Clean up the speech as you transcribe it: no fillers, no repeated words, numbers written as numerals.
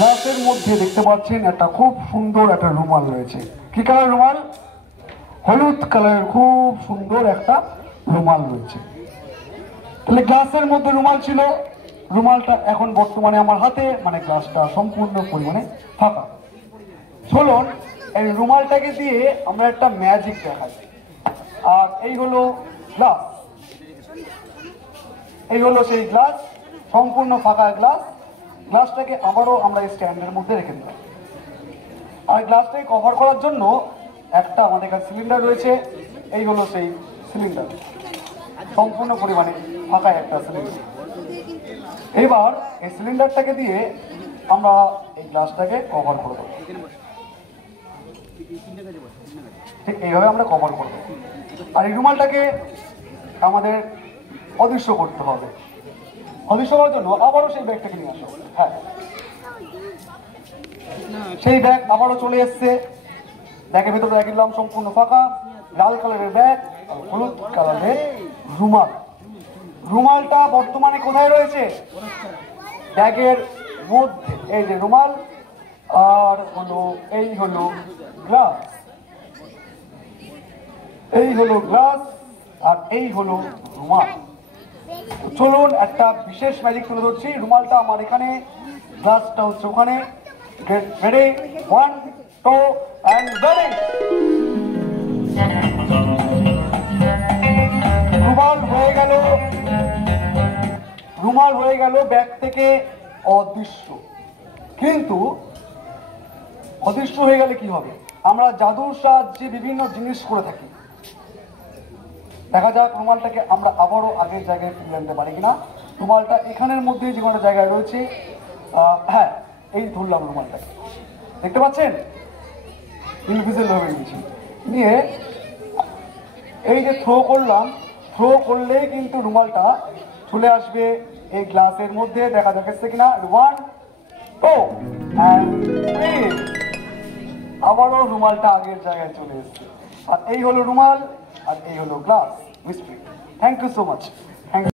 গ্লাসের মধ্যে দেখতে পাচ্ছেন একটা খুব সুন্দর একটা রুমাল রয়েছে। কি কালার রুমাল? হলুদ কালারের খুব সুন্দর একটা রুমাল রয়েছে। তাহলে গ্লাসের মধ্যে রুমাল ছিল, রুমালটা এখন বর্তমানে আমার হাতে, মানে গ্লাসটা সম্পূর্ণ পরিমাণে ফাঁকা। চলুন এই রুমালটাকে দিয়ে আমরা একটা ম্যাজিক দেখাই। আর এই হলো গ্লাস, এই হলো সেই গ্লাস, সম্পূর্ণ ফাঁকা গ্লাস। গ্লাসটাকে আবারও আমরা স্ট্যান্ডের মধ্যে রেখে দিলাম। আর গ্লাসটাকে কভার করার জন্য একটা আমাদের কাছে সিলিন্ডার রয়েছে। এই হলো সেই সিলিন্ডার, সম্পূর্ণ পরিমাণে ফাঁকা একটা সিলিন্ডার। এবার এই সিলিন্ডারটাকে দিয়ে আমরা এই গ্লাসটাকে কভার করে দেবো। ঠিক এইভাবে আমরা কভার করব। আর এই রুমালটাকে আমাদের অদৃশ্য করতে হবে। অদৃশ্য করার জন্য আবারও সেই ব্যাগটাকে নিয়ে আসো। হ্যাঁ, সেই ব্যাগ আবারও চলে এসছে। ব্যাগের ভেতরে রেখে দিলাম সম্পূর্ণ ফাঁকা লাল কালারের ব্যাগ, হলুদ কালারের রুমাল। রুমালটা বর্তমানে কোথায় রয়েছে? ব্যাগের মধ্যে। এই যে রুমাল, আর হলো এই হলো গ্লাস, এই হলো গ্লাস, আর এই হলো রুমাল। চলুন একটা বিশেষ ম্যাজিক তুলে ধরছি। রুমালটা আমার এখানে, গ্লাসটা হচ্ছে ওখানে। Ready, 1 2 and ready। রুমাল হয়ে গেল, রুমাল হয়ে গেল ব্যাগ থেকে অদৃশ্য। কিন্তু অদৃশ্য হয়ে গেলে কি হবে? আমরা জাদুর সাহায্যে বিভিন্ন জিনিস করে থাকি। দেখা যাক রুমালটাকে আমরা আবারও আগের জায়গায় ফিরিয়ে আনতে পারি কিনা। রুমালটা এখানের মধ্যে যে কোনো জায়গায় রয়েছে। হ্যাঁ, এই ধরলাম রুমালটাকে, দেখতে পাচ্ছেন ইনভিজিবল হয়ে গেছি। নিয়ে এই যে থ্রো করলাম, থ্রো করলেই কিন্তু রুমালটা চলে আসবে এই গ্লাসের মধ্যে। দেখা যাচ্ছে কিনা? 1 2 and 3। আবারও রুমালটা আগের জায়গায় চলে এসছে। আর এই হলো রুমাল, আর এই হলো glass mystery. Thank you so much.